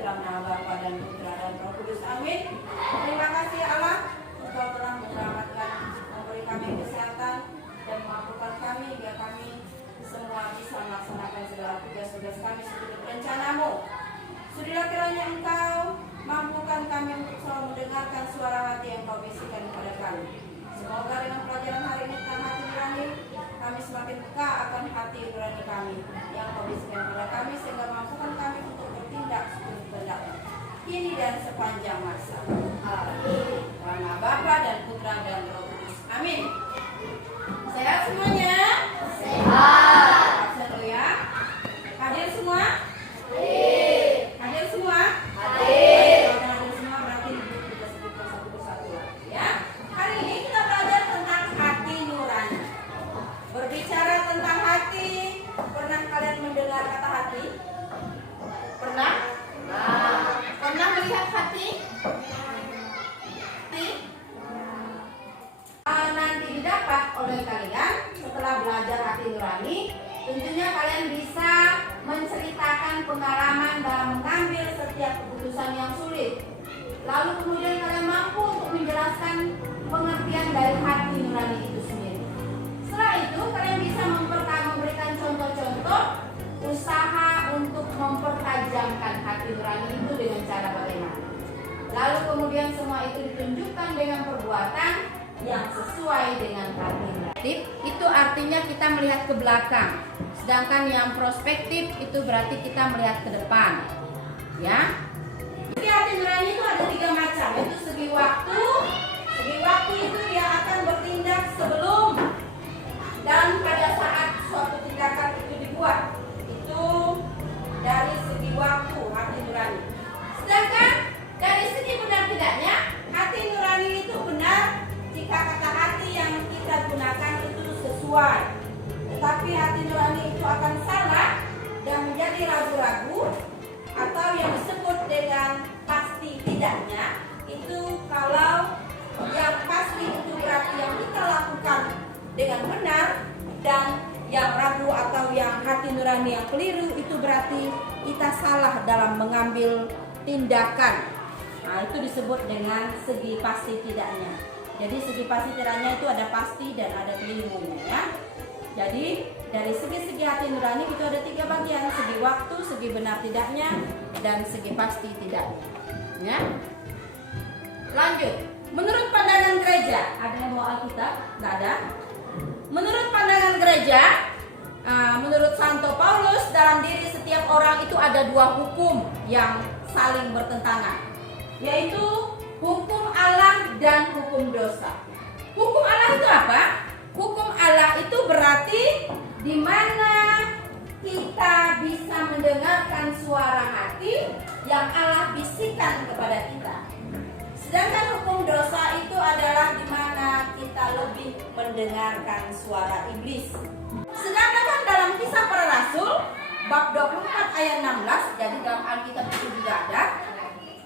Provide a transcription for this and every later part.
dalam nama Bapa dan Putra dan Roh Kudus. Amin. Terima kasih Allah, Engkau telah menyelamatkan, memberi kami kesehatan dan mampukan kami hingga kami semua bisa melaksanakan segala tugas-tugas kami sesuai rencana-Mu. Sudilah kiranya Engkau mampukan kami untuk selalu mendengarkan suara hati yang Kau bisikan kepada kami. Semoga dengan pelajaran hari ini tentang hati nurani, kami semakin peka akan hati nurani kami yang Kau bisikan kepada kami, sehingga mampukan kami untuk bertindak seturut kehendak kini dan sepanjang masa. Amin. Karena Bapa dan Putra dan Roh Kudus. Amin. Sehat semuanya? Sehat. Absen dulu ya. Hadir semua? Hadir. Hadir semua? Hadir. Kalau hadir semua berarti ibu kita sebutkan satu persatu ya. Hari ini kita belajar tentang hati nurani. Berbicara tentang hati, pernah kalian mendengar kata hati? Pernah? Pernah melihat hati? Nanti didapat oleh kalian setelah belajar hati nurani, tentunya kalian bisa menceritakan pengalaman dalam mengambil setiap keputusan yang sulit. Lalu kemudian kalian mampu untuk menjelaskan pengertian dari hati nurani itu sendiri. Setelah itu kalian bisa memberikan contoh-contoh usaha untuk mempertajamkan hati nurani itu dengan cara bagaimana. Lalu kemudian semua itu ditunjukkan dengan perbuatan yang sesuai dengan hati nurani. Itu artinya kita melihat ke belakang. Sedangkan yang prospektif itu berarti kita melihat ke depan. Ya. Jadi hati nurani itu ada 3 macam, yaitu segi waktu. Segi waktu itu dia akan bertindak sebelum dan pada saat suatu tindakan itu dibuat. Itu dari segi waktu hati nurani. Sedangkan dari segi benar tidaknya, hati nurani itu benar jika kata hati yang kita gunakan itu sesuai. Tetapi hati nurani itu akan salah dan menjadi ragu-ragu, atau yang disebut dengan pasti tidaknya. Itu kalau yang pasti itu berarti yang kita lakukan dengan benar, dan yang ragu atau yang hati nurani yang keliru itu berarti kita salah dalam mengambil tindakan. Nah, itu disebut dengan segi pasti tidaknya. Jadi segi pasti tidaknya itu ada pasti dan ada kelirunya ya. Jadi dari segi-segi hati nurani itu ada 3 bagian: segi waktu, segi benar tidaknya, dan segi pasti tidaknya. Ya. Lanjut. Menurut pandangan gereja, ada yang bawa Alkitab? Nggak ada. Menurut pandangan gereja, menurut Santo Paulus, dalam diri setiap orang itu ada 2 hukum yang saling bertentangan, yaitu hukum Allah dan hukum dosa. Hukum Allah itu apa? Hukum Allah itu berarti di mana kita bisa mendengarkan suara hati yang Allah bisikan kepada kita. Sedangkan hukum dosa itu adalah di mana kita lebih mendengarkan suara iblis. Sedangkan dalam Kisah Para Rasul bab 24 ayat 16, jadi dalam Alkitab itu juga ada,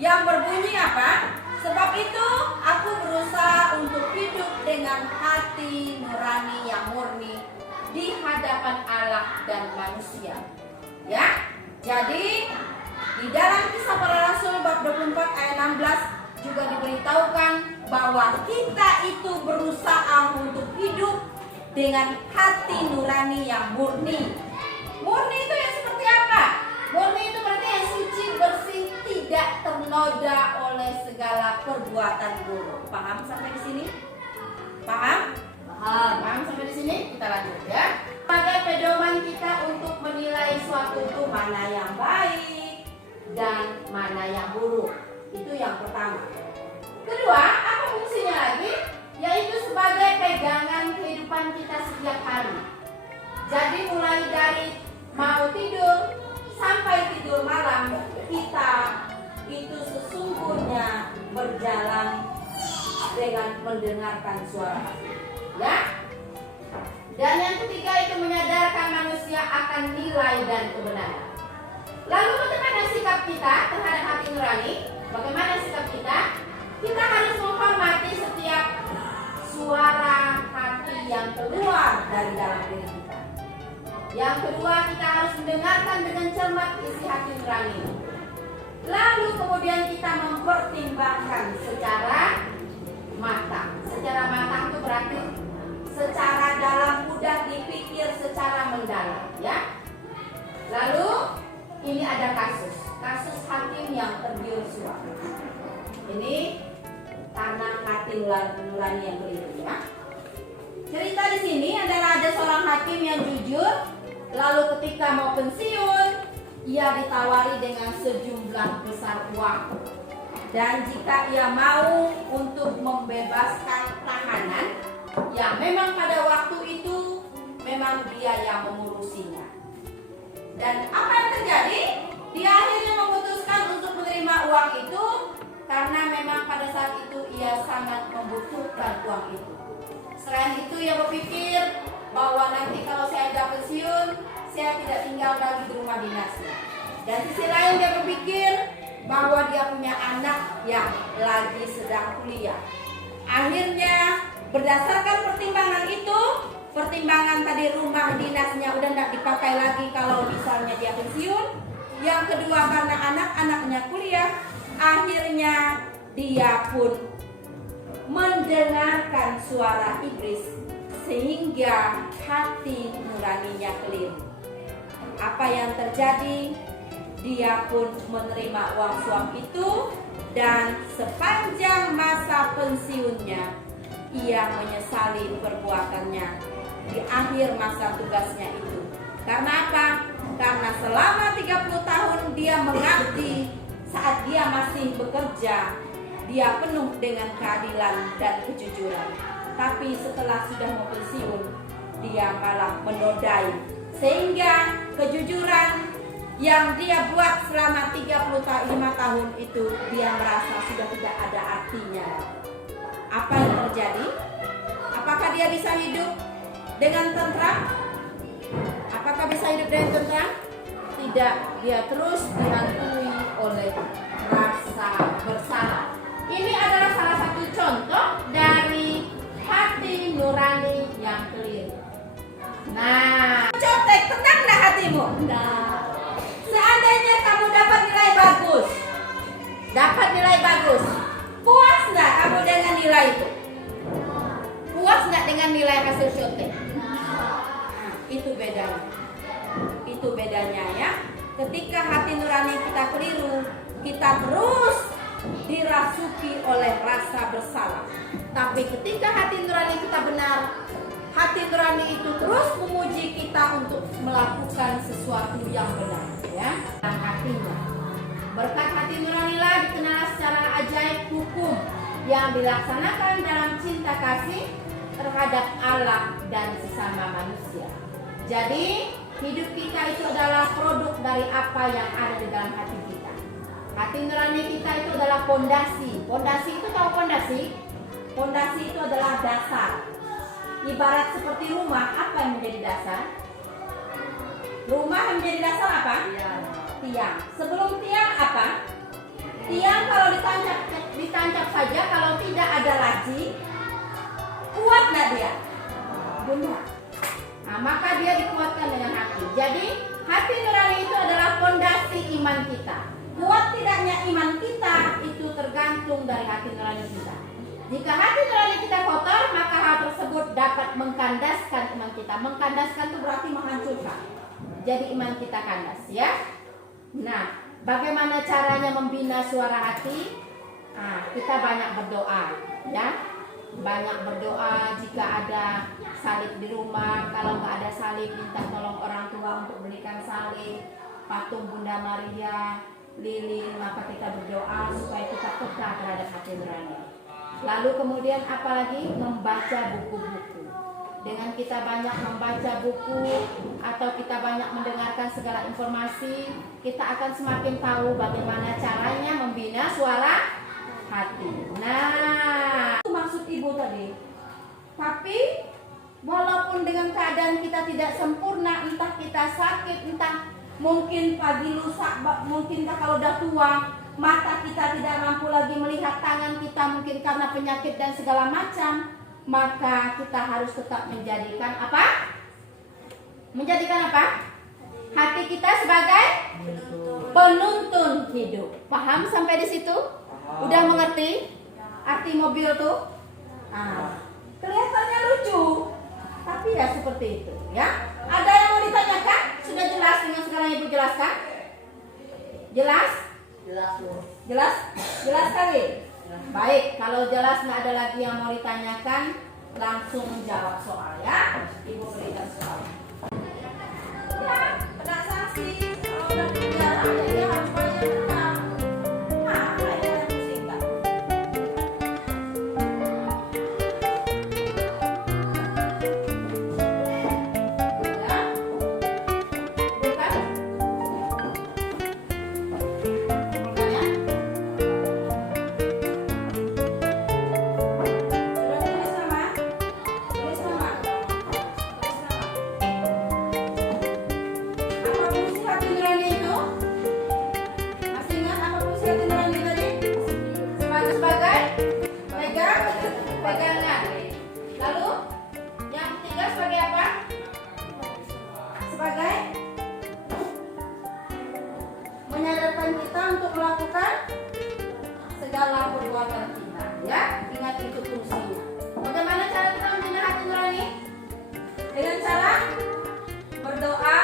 yang berbunyi apa? Sebab itu aku berusaha untuk hidup dengan hati nurani yang murni di hadapan Allah dan manusia. Ya. Jadi di dalam Kisah Para Rasul bab 24 ayat 16 juga diberitahukan bahwa kita itu berusaha untuk hidup dengan hati nurani yang murni. Murni itu yang seperti apa? Murni itu berarti yang suci, bersih, tidak ternoda oleh segala perbuatan buruk. Paham sampai di sini? Paham? Paham sampai di sini? Kita lanjut ya. Sebagai pedoman kita untuk menilai suatu itu mana yang baik dan mana yang buruk. Itu yang pertama. Kedua, apa fungsinya lagi? Yaitu sebagai pegangan kehidupan kita setiap hari. Jadi mulai dari mau tidur sampai tidur malam, kita itu sesungguhnya berjalan dengan mendengarkan suara hati. Ya? Dan yang ketiga itu menyadarkan manusia akan nilai dan kebenaran. Lalu bagaimana sikap kita terhadap hati nurani? Bagaimana sikap kita? Kita harus menghormati setiap suara hati yang keluar dari dalam diri kita. Yang kedua, kita harus mendengarkan dengan cermat isi hati nurani. Lalu kemudian kita mempertimbangkan secara matang. Secara matang itu berarti secara dalam, mudah dipikir secara mendalam, ya. Lalu ini ada kasus hakim yang tergiur suap. Ini karena hati nurani yang keliru, ya. Cerita di sini adalah ada seorang hakim yang jujur, lalu ketika mau pensiun, ia ditawari dengan sejumlah besar uang. Dan jika ia mau untuk membebaskan tahanan, ya memang pada waktu itu memang dia yang mengurusinya. Dan apa yang terjadi? Dia akhirnya memutuskan untuk menerima uang itu karena memang pada saat itu ia sangat membutuhkan uang itu. Selain itu ia berpikir bahwa nanti kalau saya sudah pensiun, saya tidak tinggal lagi di rumah dinasnya. Dan sisi lain dia berpikir bahwa dia punya anak yang lagi sedang kuliah. Akhirnya berdasarkan pertimbangan itu, pertimbangan tadi rumah dinasnya udah tidak dipakai lagi kalau misalnya dia pensiun. Yang kedua karena anak-anaknya kuliah, akhirnya dia pun mendengarkan suara iblis sehingga hati nuraninya keliru. Apa yang terjadi? Dia pun menerima uang suap itu dan sepanjang masa pensiunnya ia menyesali perbuatannya di akhir masa tugasnya itu. Karena apa? Karena selama 30 tahun dia mengabdi, saat dia masih bekerja, dia penuh dengan keadilan dan kejujuran. Tapi setelah sudah mau pensiun, dia malah menodai. Sehingga kejujuran yang dia buat selama 35 tahun itu dia merasa sudah tidak ada artinya. Apa yang terjadi? Apakah dia bisa hidup dengan tentram? Apakah bisa hidup dengan tentram? Tidak, dia terus dihantui oleh rasa bersalah. Ini adalah salah satu contoh dari hati nurani yang keliru. Nah, contek, tenang enggak hatimu? Nah, seandainya kamu dapat nilai bagus, puas nggak kamu dengan nilai itu? Puas nggak dengan nilai hasil contek? Itu bedanya. Itu bedanya, ya. Ketika hati nurani kita keliru, kita terus dirasuki oleh rasa bersalah. Tapi ketika hati nurani kita benar, hati nurani itu terus memuji kita untuk melakukan sesuatu yang benar, ya. Dalam hatinya. Berkat hati nuranilah dikenal secara ajaib hukum yang dilaksanakan dalam cinta kasih terhadap Allah dan sesama manusia. Jadi hidup kita itu adalah produk dari apa yang ada di dalam hati kita. Hati nurani kita itu adalah pondasi. Pondasi itu tahu pondasi? Pondasi itu adalah dasar. Ibarat seperti rumah, apa yang menjadi dasar? Rumah yang menjadi dasar apa? Tiang. Sebelum tiang apa? Tiang kalau ditancap saja, kalau tidak ada laji, kuat nggak dia? Benar. Nah, maka dia dikuatkan dengan hati. Jadi hati nurani itu adalah fondasi iman kita. Kuat tidaknya iman kita itu tergantung dari hati nurani kita. Jika hati nurani kita kotor, maka hal tersebut dapat mengkandaskan iman kita. Mengkandaskan itu berarti menghancurkan. Jadi iman kita kandas, ya. Nah, bagaimana caranya membina suara hati? Nah, kita banyak berdoa, ya. Banyak berdoa. Jika ada salib di rumah, kalau nggak ada salib, minta tolong orang tua untuk belikan salib, patung Bunda Maria, lilin, maka kita berdoa supaya kita peka terhadap hati nurani. Lalu kemudian apalagi membaca buku-buku. Dengan kita banyak membaca buku atau kita banyak mendengarkan segala informasi, kita akan semakin tahu bagaimana caranya membina suara hati. Nah, itu maksud ibu tadi. Tapi walaupun dengan keadaan kita tidak sempurna, entah kita sakit, entah mungkin pagi lusa, mungkinkah kalau udah tua, mata kita tidak mampu lagi melihat, tangan kita mungkin karena penyakit dan segala macam, maka kita harus tetap menjadikan apa? Menjadikan apa? Hati kita sebagai penuntun. penuntun hidup. Paham sampai di situ? Udah mengerti arti mobil tuh? Kelihatannya lucu, tapi ya seperti itu ya. Ada yang mau ditanyakan? Sudah jelas dengan segala yang Ibu jelaskan? Jelas? Jelas? Jelas sekali? Baik, kalau jelas nggak ada lagi yang mau ditanyakan, langsung jawab soal ya. Ibu berikan soal. Ya, kena sanksi. Kalau udah dijarah, ya dia harus bayar dendam. Ini yang pusing tak? Ya, bukan? Bukan ya? Sudah tulis nama? Tulis nama. Tulis nama. Apa fungsi hati nurani itu? Masih ingat apa fungsi hati nurani tadi? Sebagai pegangan. Lalu yang ketiga sebagai apa? Sebagai menyadarkan kita untuk melakukan segala perbuatan kita. Ya, ingat itu fungsinya. Bagaimana cara kita membina hati nurani? Dengan cara berdoa,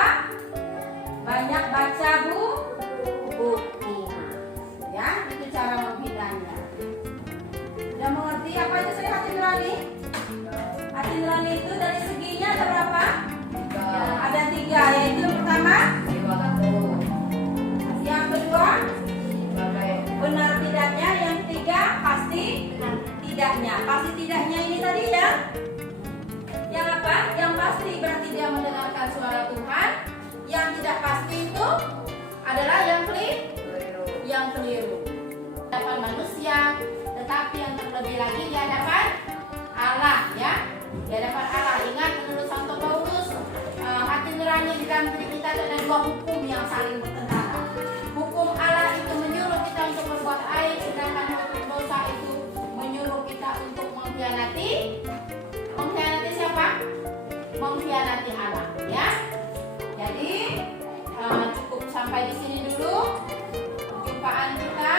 banyak baca buku. Ya, itu cara membinanya. Sudah mengerti apa itu sih hati nurani? Hati nurani itu dari seginya ada berapa? Ada 3, yaitu yang pertama, yang kedua, benar tidaknya, yang ketiga, pasti tidaknya. Pasti tidaknya ini tadi ya. Yang apa? Yang pasti berarti dia mendengarkan suara Tuhan. Yang tidak pasti itu adalah yang keliru. Hadapan manusia, tetapi yang terlebih lagi di hadapan Allah ya. Di hadapan Allah. Ingat menurut Santo Paulus, hati nurani di dalam diri kita ada 2 hukum yang saling bertentangan. Hukum Allah itu menyuruh kita untuk berbuat baik, sedangkan hukum dosa itu menyuruh kita untuk mengkhianati siapa? Mengkhianati Allah ya. Jadi cukup sampai di sini dulu perjumpaan kita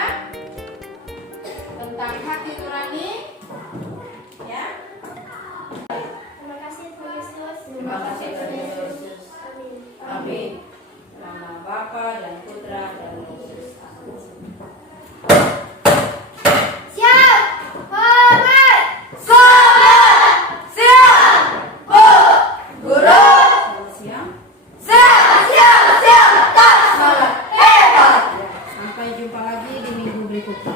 tentang hati nurani ya. Terima kasih Tuhan Yesus. Terima kasih Tuhan Yesus. Amin. Nama Bapa dan Putra dan Roh Kudus. Siap, hormat, salam, siap, Guru. Selamat siang. siap, tak, Salam. hebat. Sampai jumpa lagi di minggu berikutnya.